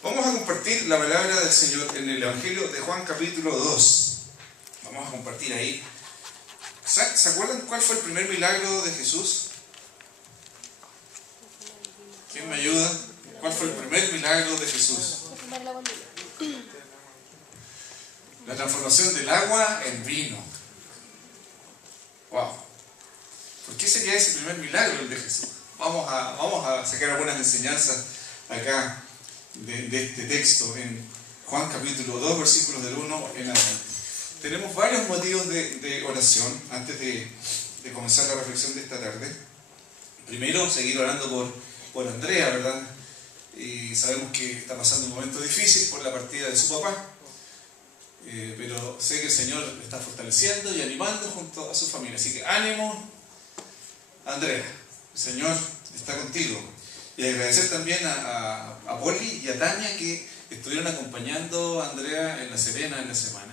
Vamos a compartir la palabra del Señor en el Evangelio de Juan capítulo 2. Vamos a compartir ahí. ¿Se acuerdan cuál fue el primer milagro de Jesús? ¿Quién me ayuda? ¿Cuál fue el primer milagro de Jesús? La transformación del agua en vino. ¡Wow! ¿Por qué sería ese primer milagro el de Jesús? Vamos a sacar algunas enseñanzas acá de este texto en Juan capítulo 2, versículos del 1 en adelante. Tenemos varios motivos de oración antes de comenzar la reflexión de esta tarde. Primero, seguir orando por Andrea, ¿verdad? Y sabemos que está pasando un momento difícil por la partida de su papá, pero sé que el Señor le está fortaleciendo y animando junto a su familia. Así que ánimo, Andrea, el Señor está contigo. Y agradecer también a Poli y a Tania que estuvieron acompañando a Andrea en La Serena en la semana.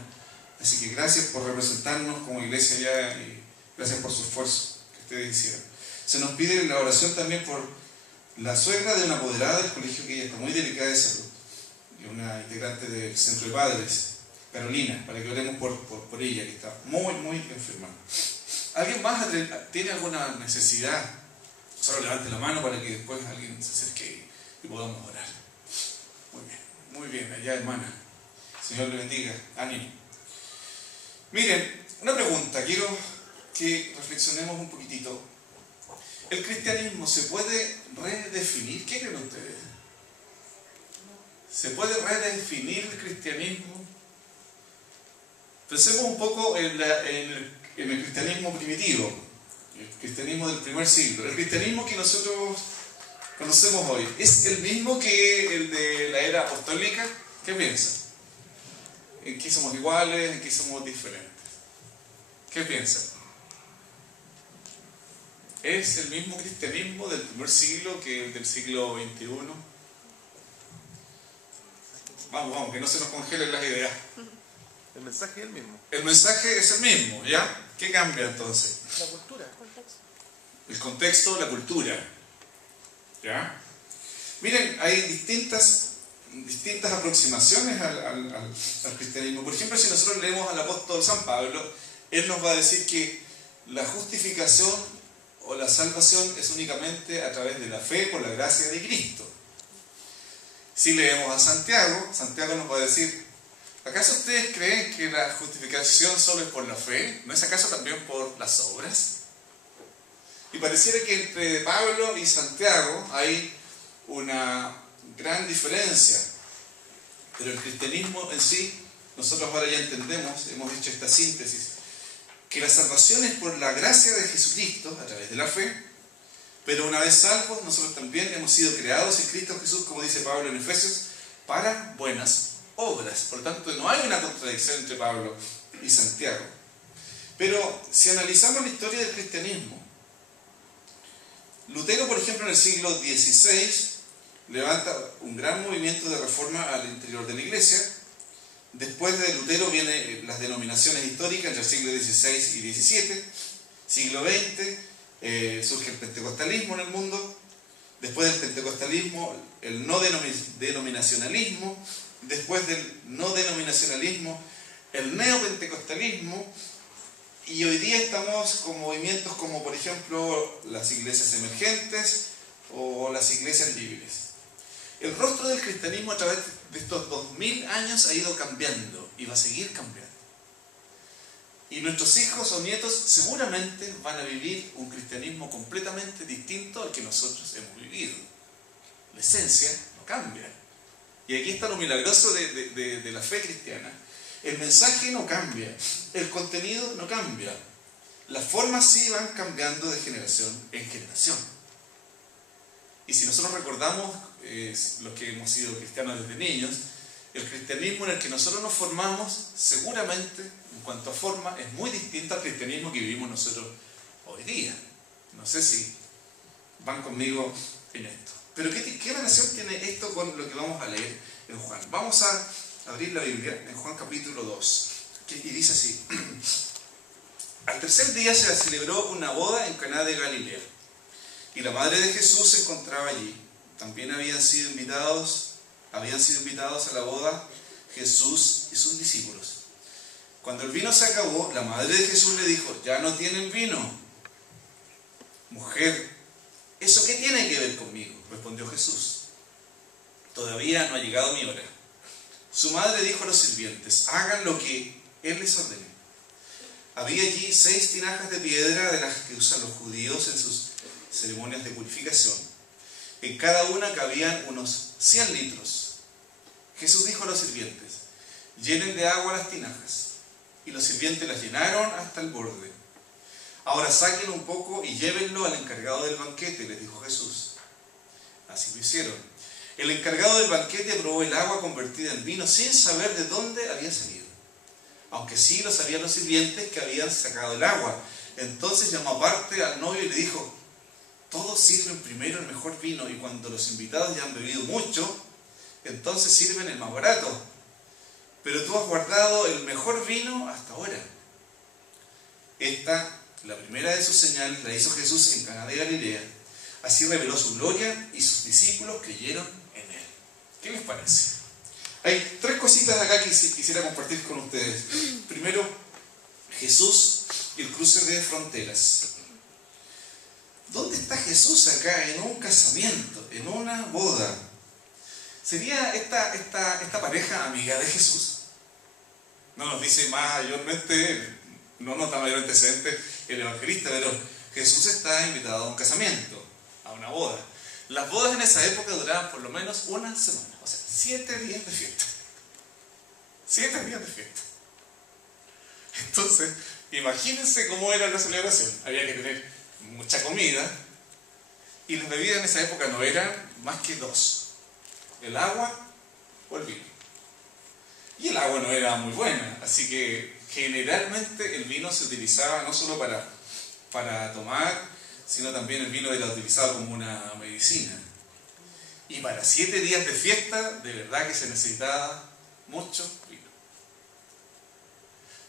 Así que gracias por representarnos como iglesia ya y gracias por su esfuerzo que ustedes hicieron. Se nos pide la oración también por la suegra de una apoderada del colegio, que ella está muy delicada de salud, y una integrante del centro de padres, Carolina, para que oremos por ella, que está muy enferma. ¿Alguien más tiene alguna necesidad? Solo levante la mano para que después alguien se acerque y podamos orar. Muy bien, allá hermana. Señor le bendiga, ánimo. Miren, una pregunta, quiero que reflexionemos un poquitito. ¿El cristianismo se puede redefinir? ¿Qué creen ustedes? ¿Se puede redefinir el cristianismo? Pensemos un poco en el cristianismo primitivo, el cristianismo del primer siglo. El cristianismo que nosotros conocemos hoy, ¿es el mismo que el de la era apostólica? ¿Qué piensan? ¿En qué somos iguales? ¿En qué somos diferentes? ¿Qué piensan? ¿Es el mismo cristianismo del primer siglo que el del siglo XXI? Vamos, que no se nos congelen las ideas. El mensaje es el mismo. El mensaje es el mismo, ¿ya? ¿Qué cambia entonces? La cultura. El contexto, la cultura. ¿Ya? Miren, hay distintas aproximaciones al cristianismo. Por ejemplo, si nosotros leemos al apóstol San Pablo, él nos va a decir que la justificación o la salvación es únicamente a través de la fe por la gracia de Cristo. Si leemos a Santiago, Santiago nos va a decir: ¿acaso ustedes creen que la justificación solo es por la fe? ¿No es acaso también por las obras? Y pareciera que entre Pablo y Santiago hay una gran diferencia. Pero el cristianismo en sí, nosotros ahora ya entendemos, hemos hecho esta síntesis, que la salvación es por la gracia de Jesucristo a través de la fe, pero una vez salvos, nosotros también hemos sido creados en Cristo Jesús, como dice Pablo en Efesios, para buenas obras. Por lo tanto, no hay una contradicción entre Pablo y Santiago. Pero si analizamos la historia del cristianismo, Lutero, por ejemplo, en el siglo XVI levanta un gran movimiento de reforma al interior de la iglesia. Después de Lutero vienen las denominaciones históricas entre el siglo XVI y XVII. Siglo XX surge el pentecostalismo en el mundo. Después del pentecostalismo, el no denominacionalismo. Después del no denominacionalismo, el neopentecostalismo. Y hoy día estamos con movimientos como, por ejemplo, las iglesias emergentes o las iglesias libres. El rostro del cristianismo a través de estos 2000 años ha ido cambiando y va a seguir cambiando. Y nuestros hijos o nietos seguramente van a vivir un cristianismo completamente distinto al que nosotros hemos vivido. La esencia no cambia. Y aquí está lo milagroso de la fe cristiana. El mensaje no cambia, el contenido no cambia. Las formas sí van cambiando de generación en generación. Y si nosotros recordamos, los que hemos sido cristianos desde niños, el cristianismo en el que nosotros nos formamos, seguramente, en cuanto a forma, es muy distinto al cristianismo que vivimos nosotros hoy día. No sé si van conmigo en esto. Pero ¿qué relación tiene esto con lo que vamos a leer en Juan? Vamos a abrir la Biblia en Juan capítulo 2, y dice así: al tercer día se celebró una boda en Caná de Galilea, y la madre de Jesús se encontraba allí. También habían sido invitados habían sido invitados a la boda Jesús y sus discípulos. Cuando el vino se acabó, la madre de Jesús le dijo: ya no tienen vino. Mujer, ¿eso qué tiene que ver conmigo?, respondió Jesús. Todavía no ha llegado mi hora. Su madre dijo a los sirvientes: hagan lo que él les ordene. Había allí 6 tinajas de piedra de las que usan los judíos en sus ceremonias de purificación. En cada una cabían unos 100 litros. Jesús dijo a los sirvientes: llenen de agua las tinajas. Y los sirvientes las llenaron hasta el borde. Ahora saquen un poco y llévenlo al encargado del banquete, les dijo Jesús. Así lo hicieron. El encargado del banquete probó el agua convertida en vino sin saber de dónde había salido, aunque sí lo sabían los sirvientes que habían sacado el agua. Entonces llamó aparte al novio y le dijo: todos sirven primero el mejor vino, y cuando los invitados ya han bebido mucho, entonces sirven el más barato. Pero tú has guardado el mejor vino hasta ahora. Esta, la primera de sus señales, la hizo Jesús en Caná de Galilea. Así reveló su gloria y sus discípulos creyeron en él. ¿Qué les parece? Hay 3 cositas acá que quisiera compartir con ustedes. Primero, Jesús y el cruce de fronteras. ¿Dónde está Jesús acá? En un casamiento, en una boda. ¿Sería esta pareja amiga de Jesús? No nos dice mayormente, no nos da mayor antecedente el evangelista, pero Jesús está invitado a un casamiento, a una boda. Las bodas en esa época duraban por lo menos una semana, o sea, 7 días de fiesta. 7 días de fiesta. Entonces, imagínense cómo era la celebración. Había que tener mucha comida, y las bebidas en esa época no eran más que 2: el agua o el vino. Y el agua no era muy buena, así que generalmente el vino se utilizaba no solo para tomar, sino también el vino era utilizado como una medicina. Y para 7 días de fiesta, de verdad que se necesitaba mucho vino.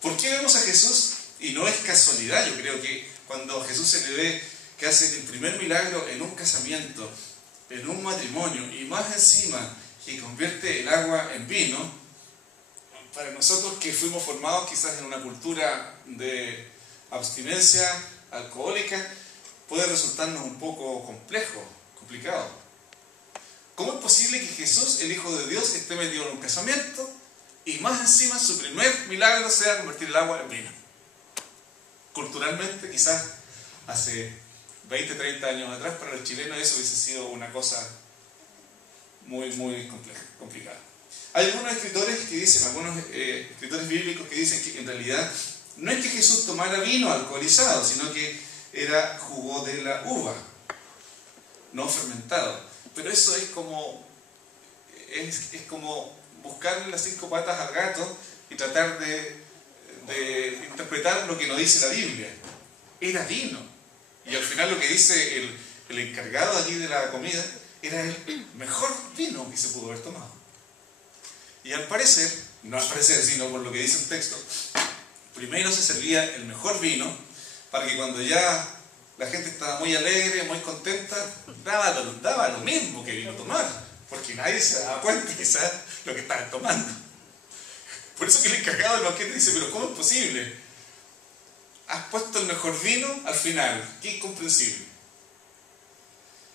¿Por qué vemos a Jesús? Y no es casualidad, yo creo que cuando a Jesús se le ve que hace el primer milagro en un casamiento, en un matrimonio, y más encima que convierte el agua en vino, para nosotros que fuimos formados quizás en una cultura de abstinencia alcohólica, puede resultarnos un poco complicado. ¿Cómo es posible que Jesús, el Hijo de Dios, esté metido en un casamiento y más encima su primer milagro sea convertir el agua en vino? Culturalmente, quizás hace 20, 30 años atrás, para los chilenos eso hubiese sido una cosa muy complicada. Hay algunos escritores escritores bíblicos que dicen que en realidad no es que Jesús tomara vino alcoholizado, sino que era jugo de la uva, no fermentado. Pero eso es como buscarle las 5 patas al gato y tratar de interpretar lo que nos dice la Biblia. Era vino. Y al final lo que dice el encargado allí de la comida era el mejor vino que se pudo haber tomado. Y al parecer, no al parecer, sino por lo que dice el texto, primero se servía el mejor vino para que cuando ya la gente estaba muy alegre, muy contenta, daba lo mismo que vino a tomar, porque nadie se daba cuenta quizás lo que estaban tomando. Por eso que el encargado del banquete dice: pero ¿cómo es posible? Has puesto el mejor vino al final. Qué incomprensible.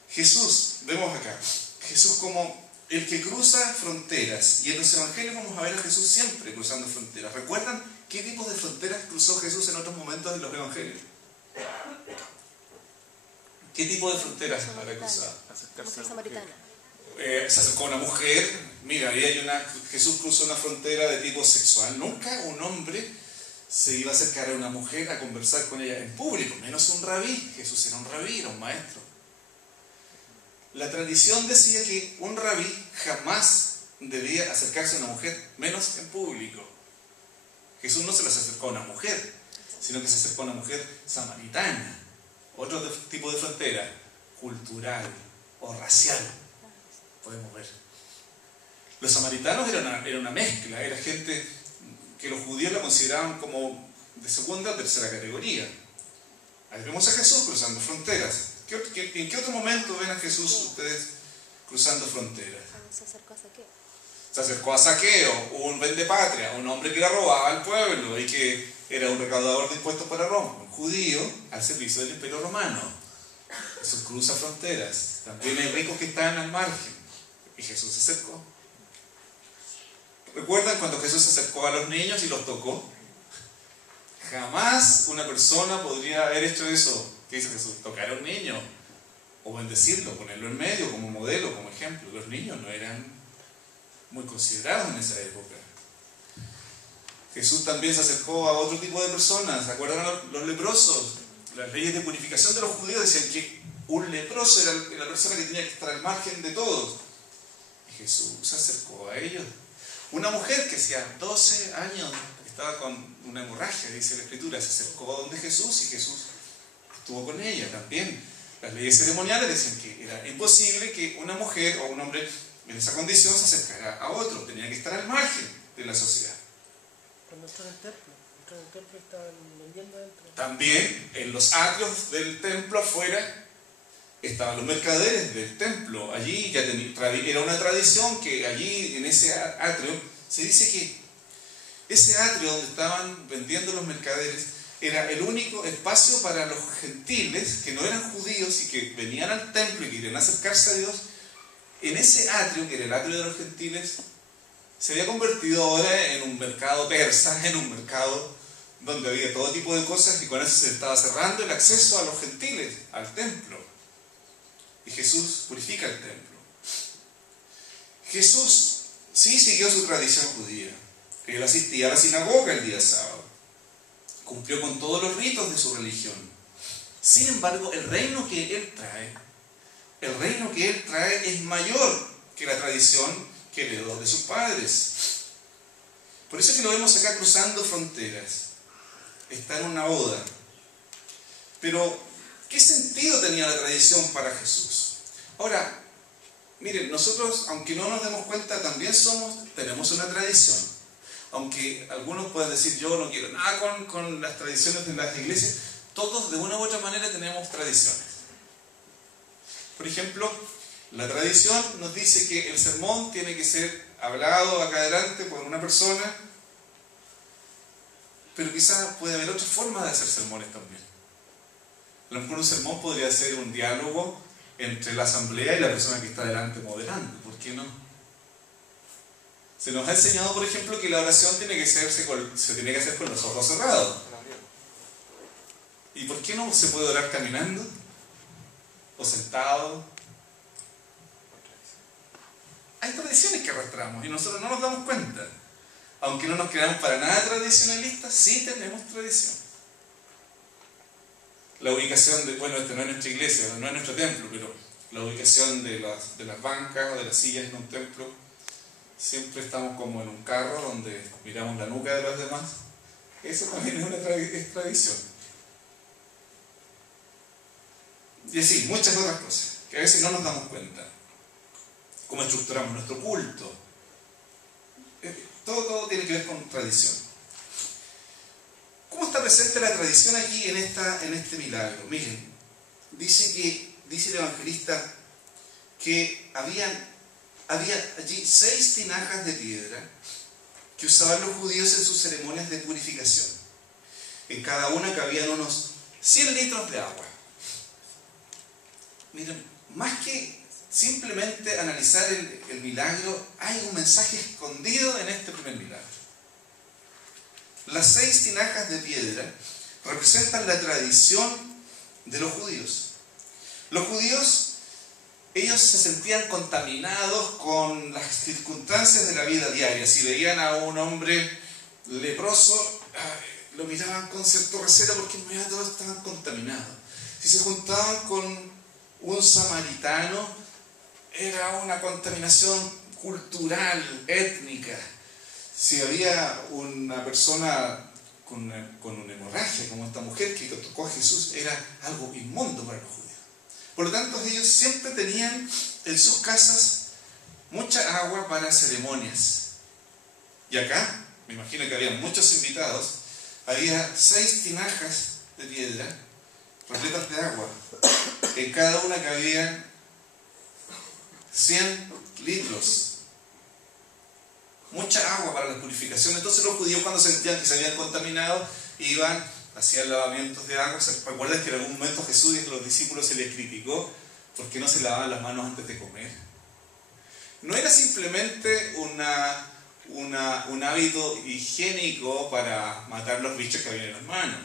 Jesús, vemos acá, Jesús como el que cruza fronteras, y en los evangelios vamos a ver a Jesús siempre cruzando fronteras. ¿Recuerdan qué tipo de fronteras cruzó Jesús en otros momentos de los evangelios? ¿Qué tipo de fronteras habrá cruzado? Mujer samaritana. Se acercó a una mujer. Mira, Jesús cruzó una frontera de tipo sexual. Nunca un hombre se iba a acercar a una mujer a conversar con ella en público, menos un rabí. Jesús era un rabí, era un maestro. La tradición decía que un rabí jamás debía acercarse a una mujer, menos en público. Jesús no se les acercó a una mujer, sino que se acercó a una mujer samaritana. Otro tipo de frontera, cultural o racial, podemos ver. Los samaritanos eran una mezcla, era gente que los judíos la consideraban como de segunda o tercera categoría. Ahí vemos a Jesús cruzando fronteras. ¿En qué otro momento ven a Jesús ustedes cruzando fronteras. Se acercó a Zaqueo. Se acercó a Zaqueo, un vendepatria, un hombre que le robaba al pueblo y que era un recaudador de impuestos para Roma, un judío al servicio del Imperio Romano. Eso cruza fronteras. También hay ricos que están al margen. Y Jesús se acercó. ¿Recuerdan cuando Jesús se acercó a los niños y los tocó? Jamás una persona podría haber hecho eso. ¿Qué dice Jesús? Tocar a un niño o bendecirlo, ponerlo en medio como modelo, como ejemplo. Los niños no eran muy considerados en esa época. Jesús también se acercó a otro tipo de personas. ¿Se acuerdan los leprosos? Las leyes de purificación de los judíos decían que un leproso era la persona que tenía que estar al margen de todos. Y Jesús se acercó a ellos. Una mujer que hacía 12 años estaba con una hemorragia, dice la Escritura, se acercó a donde Jesús y Jesús estuvo con ella también. Las leyes ceremoniales decían que era imposible que una mujer o un hombre en esa condición se acercara a otro, tenía que estar al margen de la sociedad. Cuando entró en el templo estaban vendiendo dentro. También en los atrios del templo afuera estaban los mercaderes del templo. Allí ya era una tradición que allí en ese atrio se dice que ese atrio donde estaban vendiendo los mercaderes era el único espacio para los gentiles que no eran judíos y que venían al templo y querían acercarse a Dios. En ese atrio, que era el atrio de los gentiles, se había convertido ahora en un mercado persa, en un mercado donde había todo tipo de cosas y con eso se estaba cerrando el acceso a los gentiles, al templo. Y Jesús purifica el templo. Jesús sí siguió su tradición judía. Él asistía a la sinagoga el día sábado. Cumplió con todos los ritos de su religión. Sin embargo, el reino que Él trae es mayor que la tradición que heredó de sus padres. Por eso es que lo vemos acá cruzando fronteras. Está en una boda. Pero, ¿qué sentido tenía la tradición para Jesús? Ahora, miren, nosotros, aunque no nos demos cuenta, también tenemos una tradición. Aunque algunos puedan decir, yo no quiero nada con las tradiciones de las iglesias, todos de una u otra manera tenemos tradiciones. Por ejemplo, la tradición nos dice que el sermón tiene que ser hablado acá adelante por una persona, pero quizás puede haber otra forma de hacer sermones también. A lo mejor un sermón podría ser un diálogo entre la asamblea y la persona que está delante moderando. ¿Por qué no? Se nos ha enseñado, por ejemplo, que la oración se tiene que hacer con los ojos cerrados. ¿Y por qué no se puede orar caminando? ¿O sentado? Hay tradiciones que arrastramos y nosotros no nos damos cuenta. Aunque no nos creamos para nada tradicionalistas, sí tenemos tradición. La ubicación esta no es nuestra iglesia, no es nuestro templo, pero la ubicación de las bancas o de las sillas en un templo, siempre estamos como en un carro donde miramos la nuca de los demás. Eso también es tradición. Y así, muchas otras cosas que a veces no nos damos cuenta. Cómo estructuramos nuestro culto. Todo tiene que ver con tradición. ¿Cómo está presente la tradición aquí en este milagro? Miren, dice el evangelista que había allí 6 tinajas de piedra que usaban los judíos en sus ceremonias de purificación. En cada una cabían unos 100 litros de agua. Miren, más que simplemente analizar el milagro, hay un mensaje escondido en este primer milagro. Las 6 tinajas de piedra representan la tradición de los judíos. Los judíos, ellos se sentían contaminados con las circunstancias de la vida diaria. Si veían a un hombre leproso, lo miraban con cierto recelo porque en realidad todos estaban contaminados. Si se juntaban con un samaritano, era una contaminación cultural, étnica. Si había una persona con una hemorragia, como esta mujer que tocó a Jesús, era algo inmundo para los judíos. Por lo tanto, ellos siempre tenían en sus casas mucha agua para ceremonias. Y acá, me imagino que había muchos invitados, había 6 tinajas de piedra repletas de agua. En cada una cabían 100 litros. Mucha agua para la purificación. Entonces los judíos, cuando sentían que se habían contaminado, iban, hacían lavamientos de agua. ¿Recuerdan que en algún momento Jesús y a los discípulos se les criticó porque no se lavaban las manos antes de comer? No era simplemente un hábito higiénico para matar los bichos que había en las manos.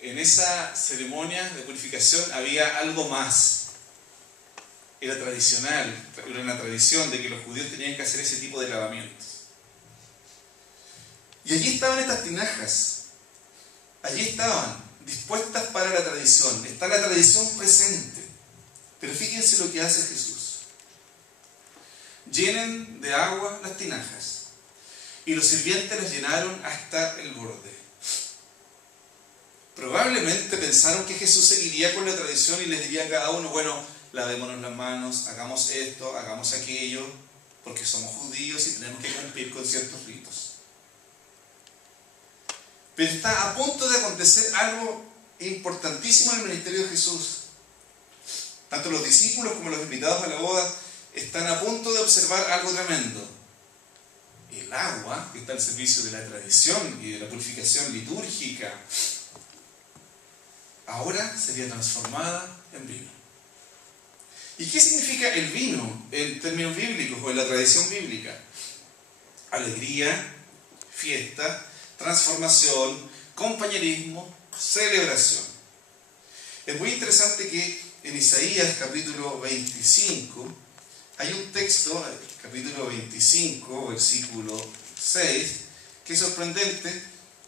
En esa ceremonia de purificación había algo más. Era tradicional, era una tradición de que los judíos tenían que hacer ese tipo de lavamientos. Y allí estaban estas tinajas, allí estaban, dispuestas para la tradición. Está la tradición presente. Pero fíjense lo que hace Jesús. Llenen de agua las tinajas, y los sirvientes las llenaron hasta el borde. Probablemente pensaron que Jesús seguiría con la tradición y les diría a cada uno: bueno, lavémonos las manos, hagamos esto, hagamos aquello, porque somos judíos y tenemos que cumplir con ciertos ritos. Pero está a punto de acontecer algo importantísimo en el ministerio de Jesús. Tanto los discípulos como los invitados a la boda están a punto de observar algo tremendo. El agua, que está al servicio de la tradición y de la purificación litúrgica, ahora sería transformada en vino. ¿Y qué significa el vino en términos bíblicos o en la tradición bíblica? Alegría, fiesta, transformación, compañerismo, celebración. Es muy interesante que en Isaías capítulo 25 hay un texto, capítulo 25, versículo 6, que es sorprendente,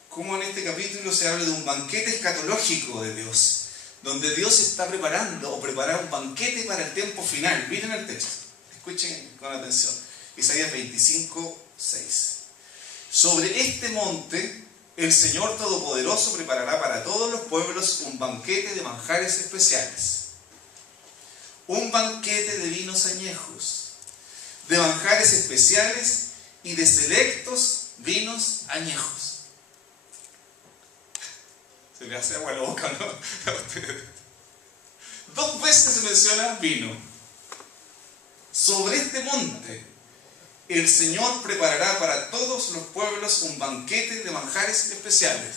como en este capítulo se habla de un banquete escatológico de Dios, donde Dios está preparando o prepara un banquete para el tiempo final. Miren el texto, escuchen con atención. Isaías 25, 6. Sobre este monte el Señor Todopoderoso preparará para todos los pueblos un banquete de manjares especiales, un banquete de vinos añejos, de manjares especiales y de selectos vinos añejos. Se le hace agua a la boca, ¿no? 2 veces se menciona vino. Sobre este monte el Señor preparará para todos los pueblos un banquete de manjares especiales,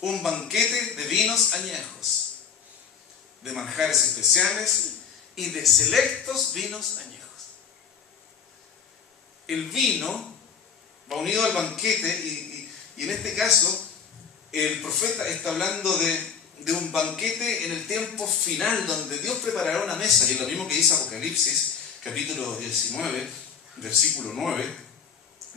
un banquete de vinos añejos, de manjares especiales y de selectos vinos añejos. El vino va unido al banquete y en este caso el profeta está hablando de un banquete en el tiempo final, donde Dios preparará una mesa, y es lo mismo que dice Apocalipsis, capítulo 19, versículo 9,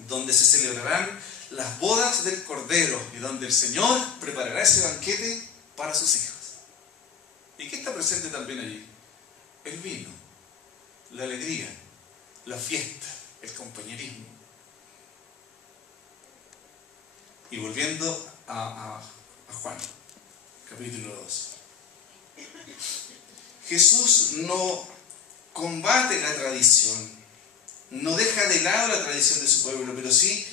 donde se celebrarán las bodas del Cordero, y donde el Señor preparará ese banquete para sus hijos. ¿Y qué está presente también allí? El vino, la alegría, la fiesta, el compañerismo. Y volviendo a Juan, capítulo 2. Jesús no combate la tradición, no deja de lado la tradición de su pueblo, pero sí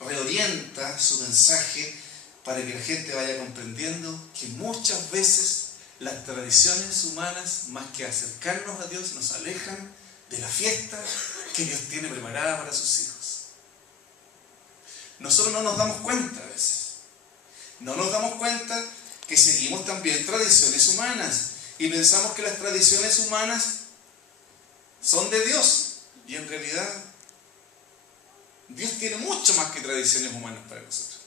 reorienta su mensaje para que la gente vaya comprendiendo que muchas veces las tradiciones humanas, más que acercarnos a Dios, nos alejan de la fiesta que Dios tiene preparada para sus hijos. Nosotros no nos damos cuenta a veces. No nos damos cuenta que seguimos también tradiciones humanas y pensamos que las tradiciones humanas son de Dios, y en realidad Dios tiene mucho más que tradiciones humanas para nosotros.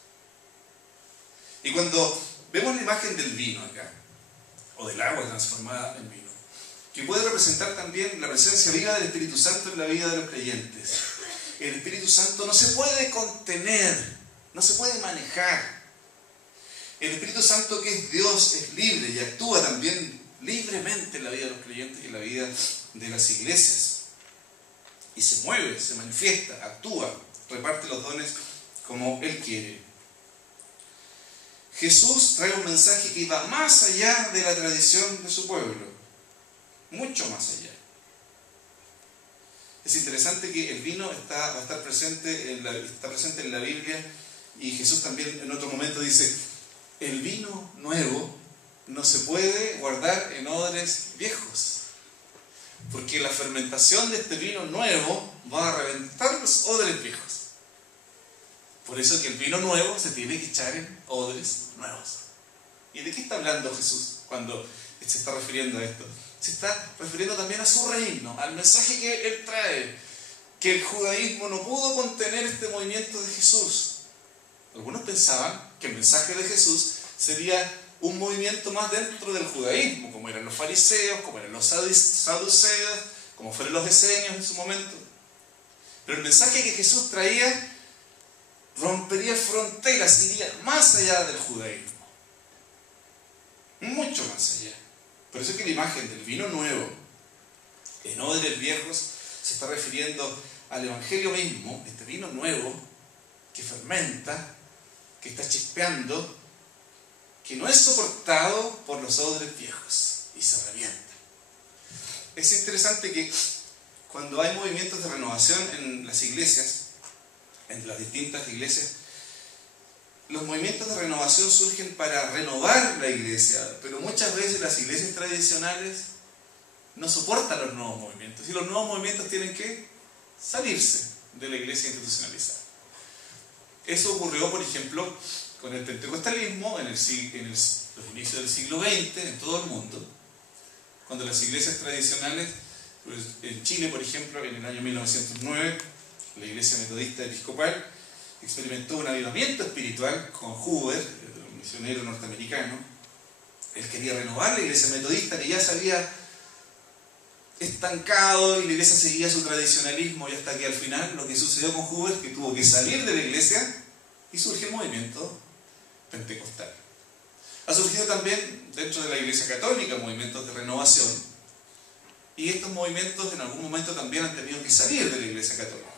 Y cuando vemos la imagen del vino acá, o del agua transformada en vino, que puede representar también la presencia viva del Espíritu Santo en la vida de los creyentes. El Espíritu Santo no se puede contener, no se puede manejar. El Espíritu Santo, que es Dios, es libre y actúa también libremente en la vida de los creyentes y en la vida de las iglesias. Y se mueve, se manifiesta, actúa, reparte los dones como Él quiere. Jesús trae un mensaje que va más allá de la tradición de su pueblo, mucho más allá. Es interesante que el vino va a estar presente está presente en la Biblia, y Jesús también en otro momento dice: el vino nuevo no se puede guardar en odres viejos, porque la fermentación de este vino nuevo va a reventar los odres viejos. Por eso que el vino nuevo se tiene que echar en odres nuevos. ¿Y de qué está hablando Jesús cuando se está refiriendo a esto? Se está refiriendo también a su reino, al mensaje que Él trae, que el judaísmo no pudo contener este movimiento de Jesús. Algunos pensaban que el mensaje de Jesús sería un movimiento más dentro del judaísmo, como eran los fariseos, como eran los saduceos, como fueron los esenios en su momento. Pero el mensaje que Jesús traía rompería fronteras, iría más allá del judaísmo, mucho más allá. Por eso es que la imagen del vino nuevo en odres viejos se está refiriendo al evangelio mismo, este vino nuevo que fermenta, que está chispeando, que no es soportado por los odres viejos y se revienta. Es interesante que cuando hay movimientos de renovación en las iglesias, en las distintas iglesias, los movimientos de renovación surgen para renovar la iglesia, pero muchas veces las iglesias tradicionales no soportan los nuevos movimientos, y los nuevos movimientos tienen que salirse de la iglesia institucionalizada. Eso ocurrió, por ejemplo, con el pentecostalismo en los inicios del siglo XX en todo el mundo, cuando las iglesias tradicionales, pues en Chile, por ejemplo, en el año 1909, la iglesia metodista episcopal experimentó un avivamiento espiritual con Hoover, el misionero norteamericano. Él quería renovar la iglesia metodista, que ya se había estancado y la iglesia seguía su tradicionalismo, y hasta que al final lo que sucedió con Hoover es que tuvo que salir de la iglesia y surge el movimiento pentecostal. Ha surgido también dentro de la iglesia católica movimientos de renovación, y estos movimientos en algún momento también han tenido que salir de la iglesia católica.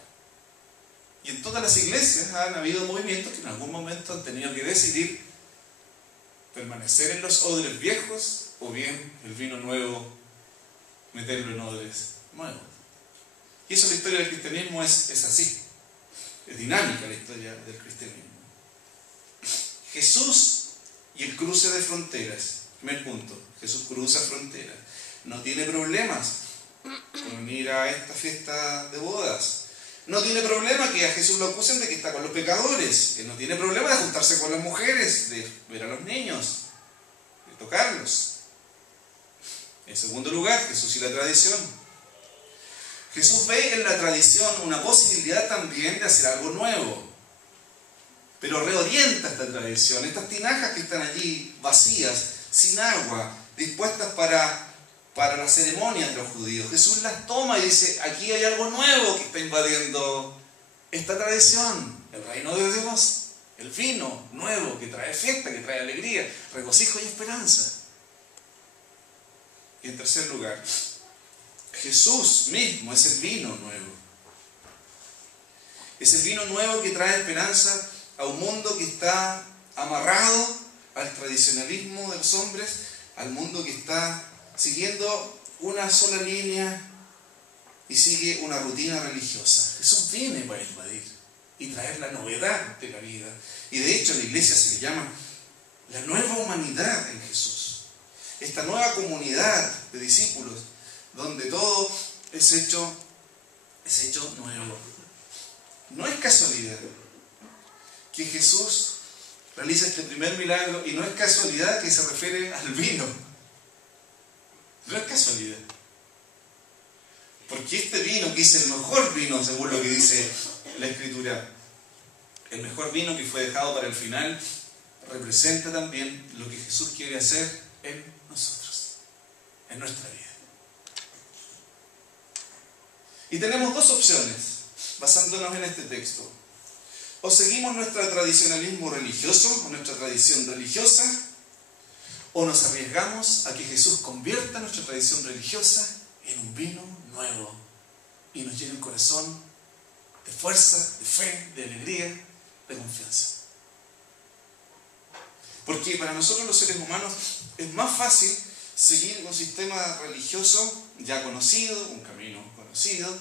Y en todas las iglesias han habido movimientos que en algún momento han tenido que decidir permanecer en los odres viejos o bien el vino nuevo meterlo en odres nuevos. Y eso, la historia del cristianismo es así. Es dinámica la historia del cristianismo. Jesús y el cruce de fronteras. Primer punto, Jesús cruza fronteras. No tiene problemas con ir a esta fiesta de bodas. No tiene problema que a Jesús lo acusen de que está con los pecadores. Él no tiene problema de juntarse con las mujeres, de ver a los niños, de tocarlos. En segundo lugar, Jesús y la tradición. Jesús ve en la tradición una posibilidad también de hacer algo nuevo, pero reorienta esta tradición, estas tinajas que están allí vacías, sin agua, dispuestas para las ceremonias de los judíos. Jesús las toma y dice: aquí hay algo nuevo que está invadiendo esta tradición, el reino de Dios, el vino nuevo que trae fiesta, que trae alegría, regocijo y esperanza. Y en tercer lugar, Jesús mismo es el vino nuevo. Es el vino nuevo que trae esperanza a un mundo que está amarrado al tradicionalismo de los hombres, al mundo que está siguiendo una sola línea y sigue una rutina religiosa. Jesús viene para invadir y traer la novedad de la vida. Y de hecho a la iglesia se le llama la nueva humanidad en Jesús. Esta nueva comunidad de discípulos donde todo es hecho nuevo. No es casualidad que Jesús realiza este primer milagro, y no es casualidad que se refiere al vino. No es casualidad. Porque este vino, que es el mejor vino según lo que dice la Escritura, el mejor vino que fue dejado para el final, representa también lo que Jesús quiere hacer en nosotros, en nuestra vida. Y tenemos dos opciones, basándonos en este texto. O seguimos nuestro tradicionalismo religioso, o nuestra tradición religiosa, o nos arriesgamos a que Jesús convierta nuestra tradición religiosa en un vino nuevo y nos llene el corazón de fuerza, de fe, de alegría, de confianza. Porque para nosotros los seres humanos es más fácil seguir un sistema religioso ya conocido, un camino conocido,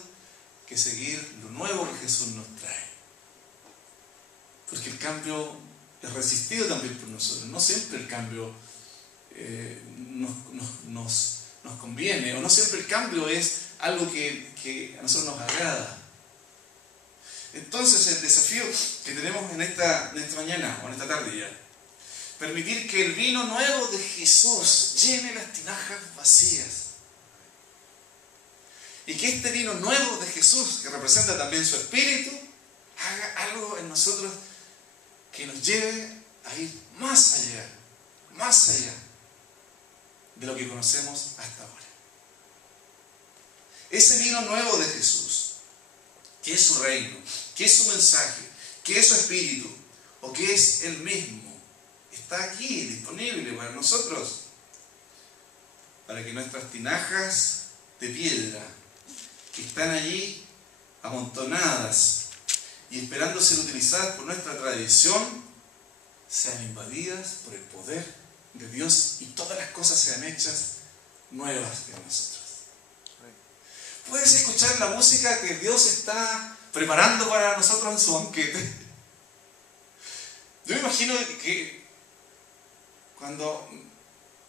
que seguir lo nuevo que Jesús nos trae. Porque el cambio es resistido también por nosotros. No siempre el cambio nos conviene, o no siempre el cambio es algo que a nosotros nos agrada. Entonces el desafío que tenemos en esta mañana o en esta tarde ya, permitir que el vino nuevo de Jesús llene las tinajas vacías. Y que este vino nuevo de Jesús, que representa también su Espíritu, haga algo en nosotros que nos lleve a ir más allá de lo que conocemos hasta ahora. Ese vino nuevo de Jesús, que es su reino, que es su mensaje, que es su Espíritu, o que es Él mismo, está aquí disponible para nosotros, para que nuestras tinajas de piedra, que están allí amontonadas y esperando ser utilizadas por nuestra tradición, sean invadidas por el poder de Dios y todas las cosas sean hechas nuevas en nosotros. Puedes escuchar la música que Dios está preparando para nosotros en su banquete. Yo me imagino que cuando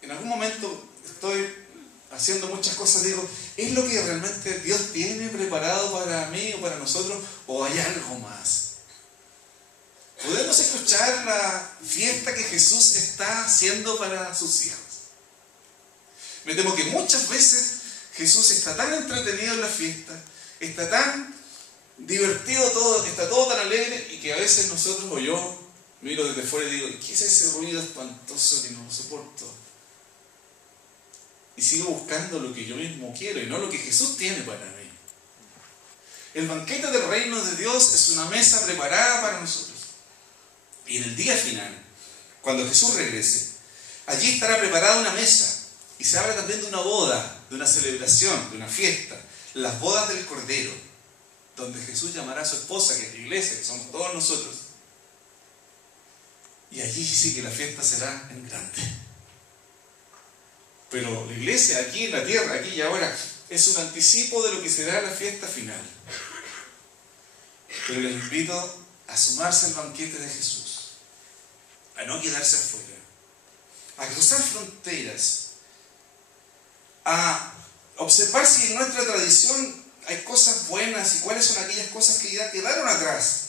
en algún momento estoy haciendo muchas cosas, digo, ¿es lo que realmente Dios tiene preparado para mí o para nosotros? ¿O hay algo más? ¿Podemos escuchar la fiesta que Jesús está haciendo para sus hijos? Me temo que muchas veces Jesús está tan entretenido en la fiesta, está tan divertido todo, está todo tan alegre, y que a veces nosotros o yo miro desde fuera y digo, ¿qué es ese ruido espantoso que no soporto? Y sigo buscando lo que yo mismo quiero y no lo que Jesús tiene para mí. El banquete del reino de Dios es una mesa preparada para nosotros. Y en el día final, cuando Jesús regrese, allí estará preparada una mesa. Y se habla también de una boda, de una celebración, de una fiesta. Las bodas del Cordero, donde Jesús llamará a su esposa, que es la iglesia, que somos todos nosotros. Y allí sí que la fiesta será en grande. Pero la iglesia aquí en la tierra, aquí y ahora, es un anticipo de lo que será la fiesta final. Pero les invito a sumarse al banquete de Jesús, a no quedarse afuera, a cruzar fronteras, a observar si en nuestra tradición hay cosas buenas y cuáles son aquellas cosas que ya quedaron atrás.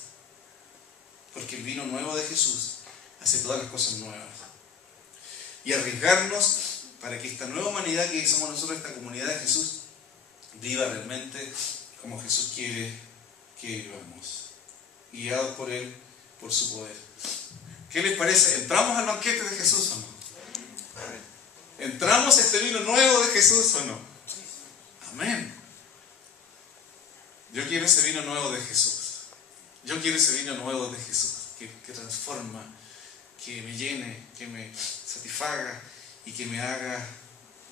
Porque el vino nuevo de Jesús hace todas las cosas nuevas. Y arriesgarnos para que esta nueva humanidad que somos nosotros, esta comunidad de Jesús, viva realmente como Jesús quiere que vivamos, guiados por Él, por su poder. ¿Qué les parece? ¿Entramos al banquete de Jesús o no? ¿Entramos a este vino nuevo de Jesús o no? Amén. Yo quiero ese vino nuevo de Jesús. Yo quiero ese vino nuevo de Jesús, que transforma, que me llene, que me satisfaga y que me haga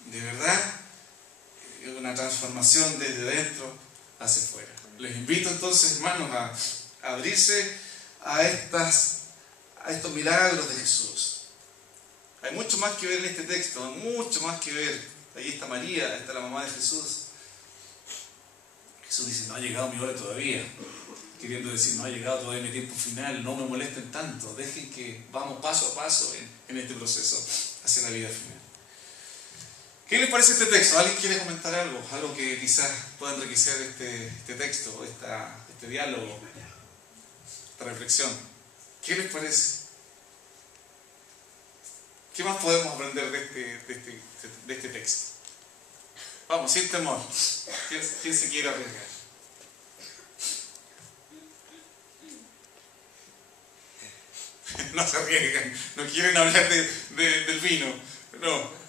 de verdad una transformación desde dentro hacia afuera. Les invito entonces, hermanos, a abrirse a estos milagros de Jesús. Hay mucho más que ver en este texto, mucho más que ver. Ahí está María, está la mamá de Jesús. Jesús dice, no ha llegado mi hora todavía. Queriendo decir, no ha llegado todavía mi tiempo final, no me molesten tanto, dejen que vamos paso a paso en este proceso hacia la vida final. ¿Qué les parece este texto? ¿Alguien quiere comentar algo? Algo que quizás pueda enriquecer este texto, este diálogo, esta reflexión. ¿Qué les parece? ¿Qué más podemos aprender de este texto? Vamos, sin temor. ¿Quién se quiere arriesgar? No se arriesgan, no quieren hablar del vino. No.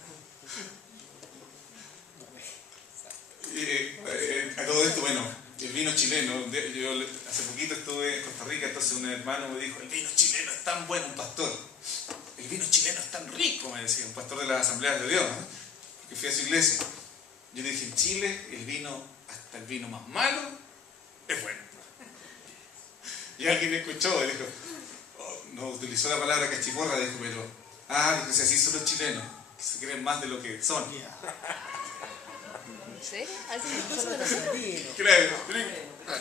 A todo esto, bueno, el vino chileno. Yo hace poquito estuve en Costa Rica, entonces un hermano me dijo, el vino chileno es tan bueno, un pastor. El vino chileno es tan rico, me decía, un pastor de las Asambleas de Dios, ¿no? Porque fui a su iglesia. Yo le dije, en Chile, el vino, hasta el vino más malo, es bueno. Y alguien me escuchó y dijo, no utilizó la palabra cachiporra, dijo, pero, dijo, si así son los chilenos, que se creen más de lo que son. ¿Sí? Así Claro,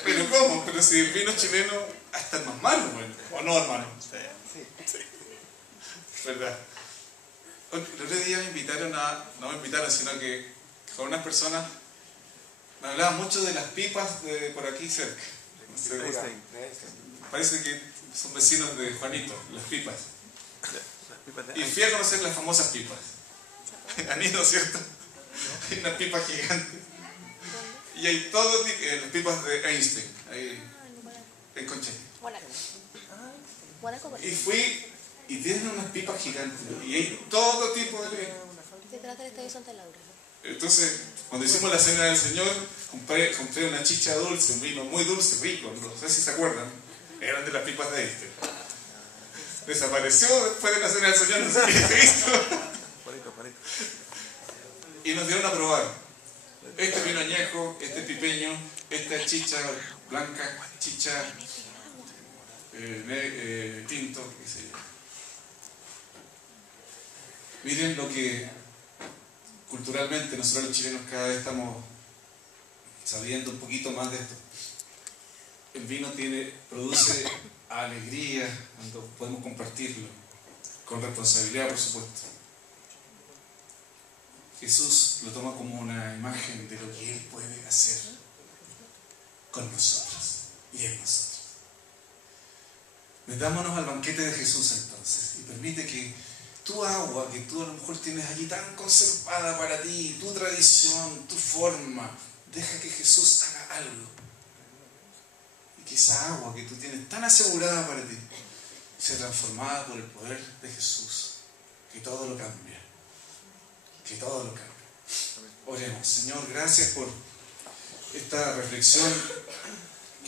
pero ¿cómo? Pero si el vino chileno hasta es más malo, bueno, ¿o no, hermano? Sí. ¿Verdad? El otro día me invitaron no me invitaron, sino que con unas personas me hablaban mucho de las pipas de por aquí cerca. No sé, parece que son vecinos de Juanito, las pipas. Y fui a conocer las famosas pipas. Han ido, ¿cierto? Hay unas pipas gigantes. Y hay todo tipo, las pipas de Einstein, ahí en Conche. Y fui, y tienen unas pipas gigantes. Y hay todo tipo de... Detrás del Estadio Santa Laura. Entonces, cuando hicimos la cena del Señor, compré una chicha dulce, un vino muy dulce, rico, no sé si se acuerdan. Eran de las pipas de Einstein. Desapareció después de la cena del Señor, no sé qué he visto. Y nos dieron a probar. Este vino añejo, este pipeño, esta chicha blanca, chicha tinto, qué sé yo. Miren lo que culturalmente nosotros los chilenos cada vez estamos sabiendo un poquito más de esto. El vino produce alegría cuando podemos compartirlo, con responsabilidad, por supuesto. Jesús lo toma como una imagen de lo que Él puede hacer con nosotros y en nosotros. Metámonos al banquete de Jesús entonces y permite que tu agua, que tú a lo mejor tienes allí tan conservada para ti, tu tradición, tu forma, deja que Jesús haga algo. Y que esa agua que tú tienes tan asegurada para ti sea transformada por el poder de Jesús. Que todo lo cambie. Que todo lo cambie. Oremos. Señor, gracias por esta reflexión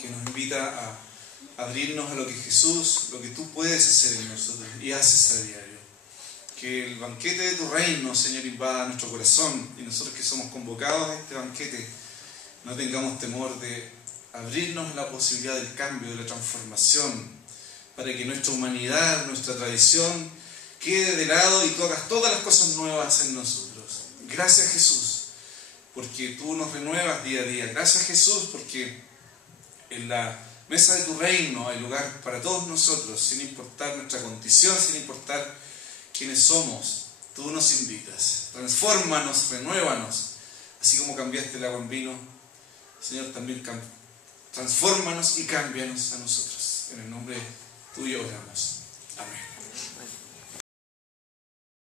que nos invita a abrirnos a lo que Jesús, lo que tú puedes hacer en nosotros y haces a diario. Que el banquete de tu reino, Señor, invada nuestro corazón y nosotros que somos convocados a este banquete no tengamos temor de abrirnos a la posibilidad del cambio, de la transformación, para que nuestra humanidad, nuestra tradición quede de lado y tú hagas todas las cosas nuevas en nosotros. Gracias, Jesús, porque tú nos renuevas día a día. Gracias, Jesús, porque en la mesa de tu reino hay lugar para todos nosotros, sin importar nuestra condición, sin importar quiénes somos. Tú nos invitas. Transfórmanos, renuévanos, así como cambiaste el agua en vino. Señor, también transfórmanos y cámbianos a nosotros. En el nombre tuyo oramos. Amén.